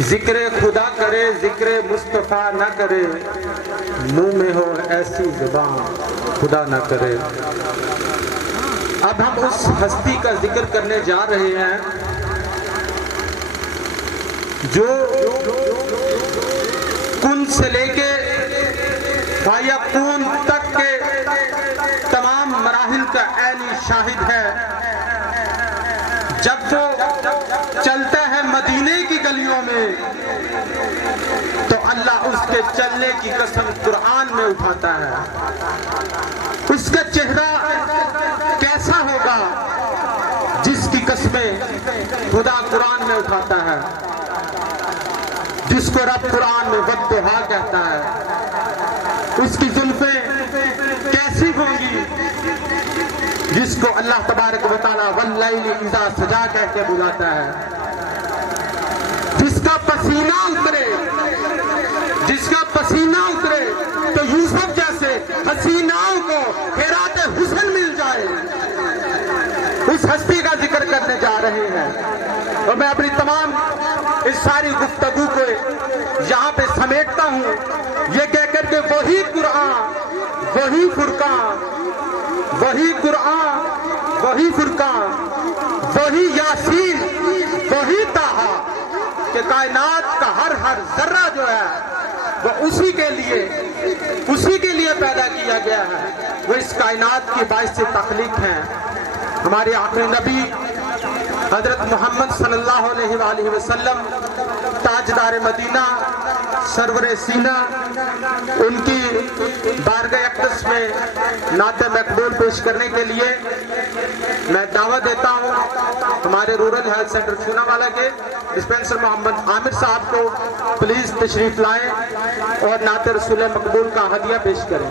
ذکر خدا کرے ذکر مصطفیٰ نہ کرے، منہ میں ہو ایسی زبان خدا نہ کرے۔ اب ہم اس ہستی کا ذکر کرنے جا رہے ہیں جو کن سے لے کے فیکون تک کے تمام مراحل کا عینی شاہد ہے۔ جب وہ چلتا ہے مدینے کی گلیوں میں تو اللہ اس کے چلنے کی قسم قرآن میں اٹھاتا ہے۔ اس کا چہرہ کیسا ہوگا جس کی قسمیں خدا قرآن میں اٹھاتا ہے، جس کو رب قرآن میں والضحیٰ کہتا ہے۔ اس کی زلفیں کیسی ہوں گی جس کو اللہ تبارک و تعالیٰ واللیل اذا سجا کہہ کے بلاتا ہے۔ جس کا پسینہ اترے تو یوسف جیسے حسیناؤں کو خیرات حسن مل جائے، اس ہستی کا ذکر کرنے جا رہے ہیں۔ اور میں اپنی تمام اس ساری گفتگو کو یہاں پہ سمیٹتا ہوں یہ کہہ کر کہ وہی قرآن، وہی فرقان، وہی قرآن، وہی فرقان، وہی یاسین، وہی طٰہٰ، کہ کائنات کا ہر ذرہ جو ہے وہ اسی کے لیے پیدا کیا گیا ہے۔ وہ اس کائنات کی باعث تخلیق ہیں۔ ہمارے آخری نبی حضرت محمد صلی اللہ علیہ وآلہ وسلم تاجدار مدینہ سرور سینہ، ان کی بارگاہ اقدس میں نعت مقبول پیش کرنے کے لیے میں دعوت دیتا ہوں ہمارے رورل ہیلتھ سینٹر چوناوالا کے ڈسپینسر محمد عامر صاحب کو پلیز تشریف لائیں اور نعت رسول مقبول کا ہدیہ پیش کریں۔